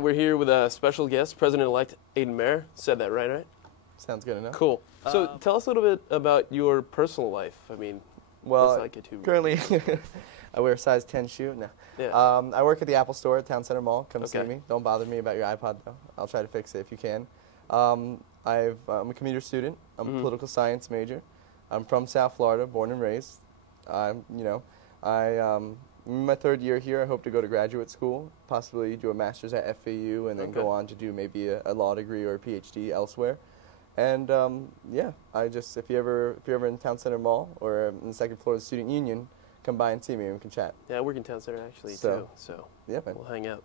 right, we're here with a special guest, President-elect Ayden Maher. Said that right? Sounds good enough. Cool. So tell us a little bit about your personal life. I mean, well, like currently I wear a size 10 shoe. No. Yeah. I work at the Apple Store at Town Center Mall. Come see Okay. me. Don't bother me about your iPod, though. I'll try to fix it if you can. I'm a commuter student. I'm a political science major. I'm from South Florida, born and raised. I'm in my third year here. I hope to go to graduate school, possibly do a master's at FAU, and then go on to do maybe a law degree or a PhD elsewhere. And yeah, if you're ever in Town Center Mall or in the second floor of the Student Union, come by and see me and we can chat. Yeah, I work in Town Center actually too, so yeah, man. We'll hang out.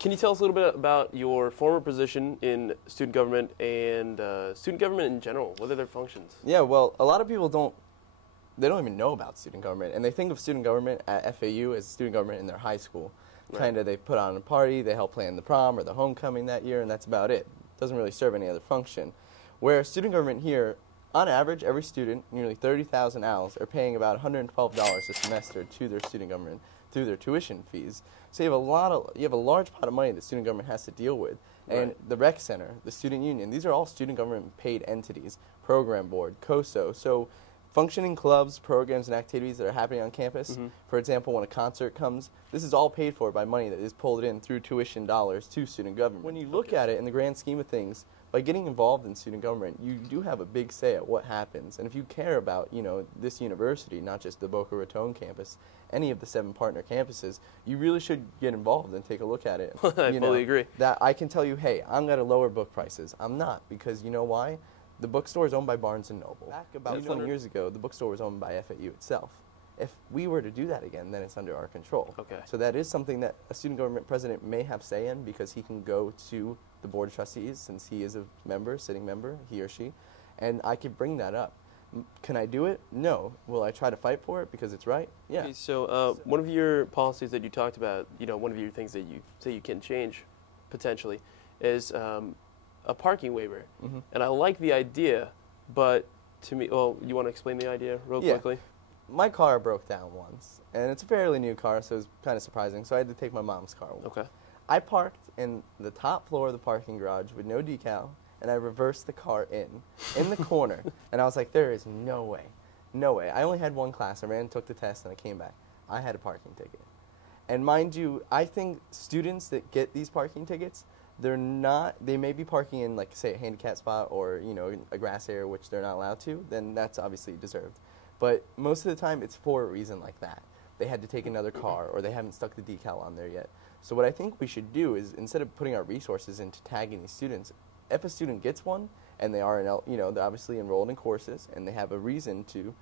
Can you tell us a little bit about your former position in student government and student government in general? What are their functions? Yeah, well, a lot of people don't even know about student government, and they think of student government at FAU as student government in their high school. Right. Kind of, they put on a party, they help plan the prom or the homecoming that year, and that's about it. Doesn't really serve any other function. Where student government here, on average, every student, nearly 30,000 owls, are paying about $112 a semester to their student government through their tuition fees. So you have a large pot of money that student government has to deal with. And Right. the rec center, the student union, these are all student government paid entities, program board, COSO. So functioning clubs, programs, and activities that are happening on campus. For example, when a concert comes, this is all paid for by money that is pulled in through tuition dollars to student government. When you look at it in the grand scheme of things, by getting involved in student government, you do have a big say at what happens. And if you care about, this university, not just the Boca Raton campus, any of the 7 partner campuses, you really should get involved and take a look at it. I fully agree. That I can tell you, hey, I'm going to lower book prices. I'm not, because you know why? The bookstore is owned by Barnes & Noble. Back about 20 years ago, the bookstore was owned by FAU itself. If we were to do that again, then it's under our control. Okay. So that is something that a student government president may have say in, because he can go to the board of trustees, since he is a member, sitting member, he or she, and I could bring that up. Can I do it? No. Will I try to fight for it because it's right? Yeah. Okay, so one of your policies that you talked about, one of your things that you say you can change potentially is a parking waiver. And I like the idea, but to me, well, you want to explain the idea real quickly? My car broke down once, and it's a fairly new car, so it was kind of surprising, so I had to take my mom's car. Okay. I parked in the top floor of the parking garage with no decal, and I reversed the car in the corner, and I was like, there is no way, no way. I only had one class. I ran, took the test, and I came back. I had a parking ticket. And mind you, I think students that get these parking tickets, they may be parking in, like, say, a handicap spot or, a grass area, which they're not allowed to, then that's obviously deserved. But most of the time, it's for a reason like that. They had to take another car, or they haven't stuck the decal on there yet. So what I think we should do is, instead of putting our resources into tagging these students, if a student gets one, and they are, they're obviously enrolled in courses, and they have a reason to,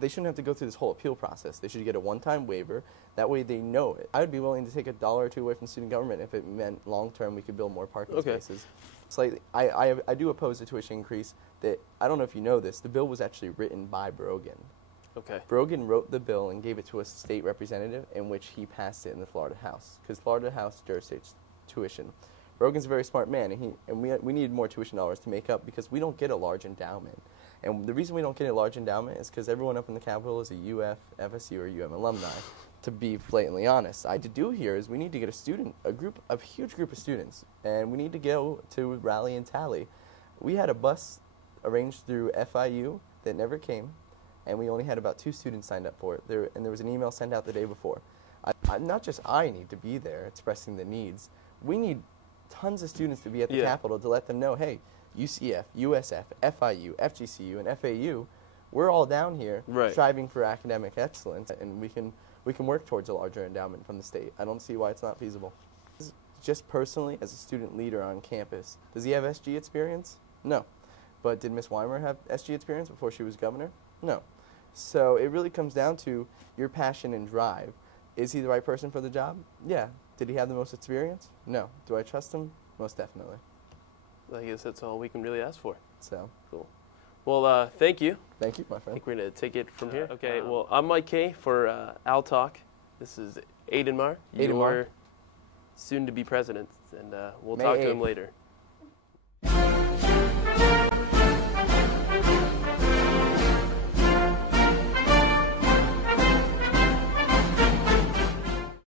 they shouldn't have to go through this whole appeal process. They should get a one-time waiver. That way they know it. I would be willing to take $1 or $2 away from student government if it meant long-term we could build more parking spaces. Slightly, I do oppose a tuition increase that, I don't know if you know this, the bill was actually written by Brogan. Okay. Brogan wrote the bill and gave it to a state representative, in which he passed it in the Florida House, because Florida House jurisdicts tuition. Brogan's a very smart man, and we need more tuition dollars to make up, because we don't get a large endowment. And the reason we don't get a large endowment is because everyone up in the Capitol is a UF, FSU, or UM alumni. To be blatantly honest, I to do here is we need to get a huge group of students, and we need to go to Rally and Tally. We had a bus arranged through FIU that never came, and we only had about 2 students signed up for it. And there was an email sent out the day before. Not just I need to be there expressing the needs. We need tons of students to be at the Capitol to let them know, hey, UCF, USF, FIU, FGCU, and FAU, we're all down here striving for academic excellence, and we can work towards a larger endowment from the state. I don't see why it's not feasible. Just personally, as a student leader on campus, does he have SG experience? No. But did Ms. Weimer have SG experience before she was governor? No. So it really comes down to your passion and drive. Is he the right person for the job? Yeah. Did he have the most experience? No. Do I trust him? Most definitely. I guess that's all we can really ask for. So cool. Well, thank you. Thank you, my friend. I think we're going to take it from here. Okay, well, I'm Mike Kaye for Owl Talk. This is Ayden Maher. Ayden Maher. Soon to be president, and we'll May talk to 8th. him later.